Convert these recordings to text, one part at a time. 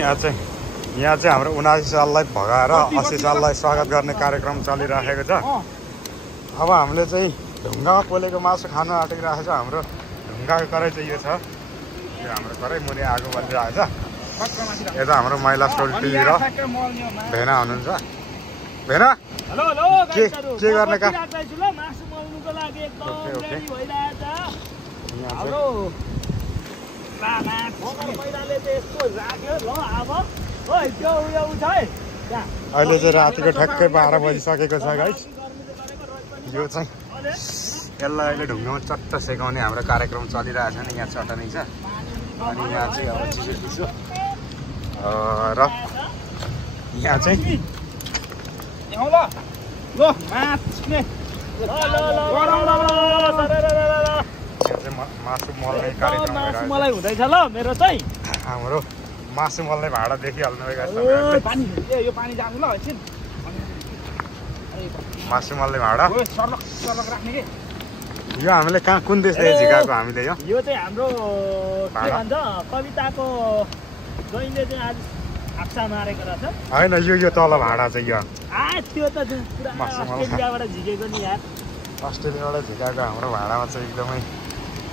यहाँ चाहिँ हाम्रो 79 साललाई भगाएर 80 साललाई स्वागत गर्ने कार्यक्रम चलिरहेको छ। अब हामीले चाहिँ ढुङ्गामा पोलेको मासु खान आँटिरहेको छ। हाम्रो ढुङ्गाको कराई चाहिँ यो छ, यो हाम्रो कराई मुनि आगो बलिरहेको छ। यता हाम्रो महिला स्टोर टिभी र भेना हुनुहुन्छ। भेना हेलो हेलो के गर्ने का मासु मल्नुको लागि एकदम रेडी भइरहेछ। हाम्रो लामा पहिलाले चाहिँ यस्तो राख्यो ल। अब ओइ त्यो उयो उठ है। अहिले चाहिँ रातिको ठ्याक्कै 12 बजिसकेको छ गाइस। यो चाहिँ यसलाई अहिले ढुङ्गामा चट्ट सेकाउने हाम्रो कार्यक्रम चलिरहेछ नि। यहाँ चटनी छ अनि यहाँ चाहिँ अब चिसो र यहाँ चाहिँ मासु मल्ने कार्यक्रम मलाई हुँदैछ ल। मेरो चाहिँ हाम्रो मासु मल्ने भाडा देखिहाल्नु भएको छ। यो पानी जानु ल एकछिन। मासु मल्ने भाडा सर्लक राख्ने के। यो हामीले कहाँ कुन देशदेखि झिकाएको हामीले यो चाहिँ हाम्रो के भन्छ कविताको जहिले चाहिँ आज हाक्सा मारेको रहेछ होइन। यो तल भाडा चाहिँ यो त्यो त पुरा अस्ट्रेलियाबाट झिकेको नि यार। अस्ट्रेलियाबाट झिकाएको हाम्रो भाडामा चाहिँ एकदमै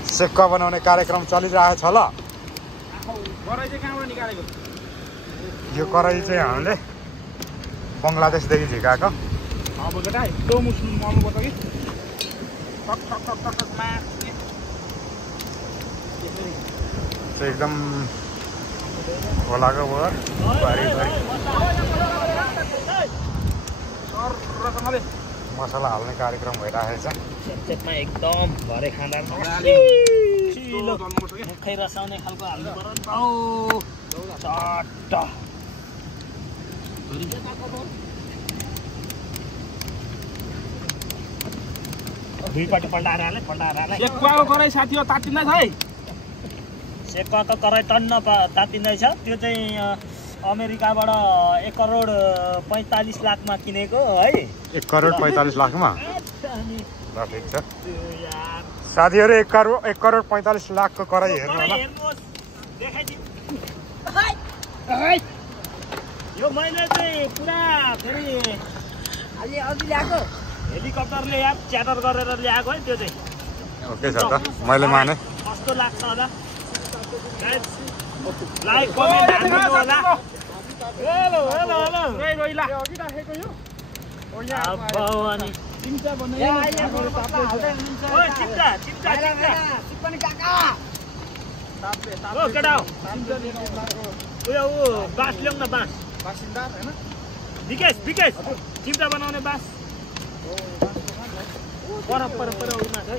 सेक्का बनाउने कार्यक्रम चलिरहेको छ ल। यो कराई चाहिँ हामीले बङ्गलादेशदेखि झिकाएको। एकदम खोलाको वर मसला हाल्ने कार्यक्रम भइरहेको छ। एकदम भरे खाँदा मुखै रसाउने खालको हाल्नु पर्यो चट्ट। दुईपट्टि पल्टाएर हाले सेकुवाको कराई साथी हो तातिँदैछ है। सेकुवाको कराई टन्न तातिँदैछ। त्यो चाहिँ अमेरिकाबाट 1 करोड 45 लाखमा किनेको है। 1 करोड 45 लाखमा ल ठिक छ साथीहरू। 1 करोड 45 लाखको कराई हेर्नु होला। यो मैले चाहिँ पुरा फेरि अघि ल्याएको हेलिकप्टरले यार च्याटर गरेर ल्याएको है। त्यो चाहिँ ओके छ त मैले माने। कस्तो लाग्छ होला लाइक कमेन्ट हाल्नु होला। हेलो हेलो हेलो रोइला अघि राखेको यो अब अनि चिम्चा बनायो। ओइ चिम्चा चिम्चा चिम्चा पनि काका ओ केटा हो उयो बास ल्याउँ न। बासिन्दार हैन विकेश चिम्चा बनाउने बास पर उमा छ है।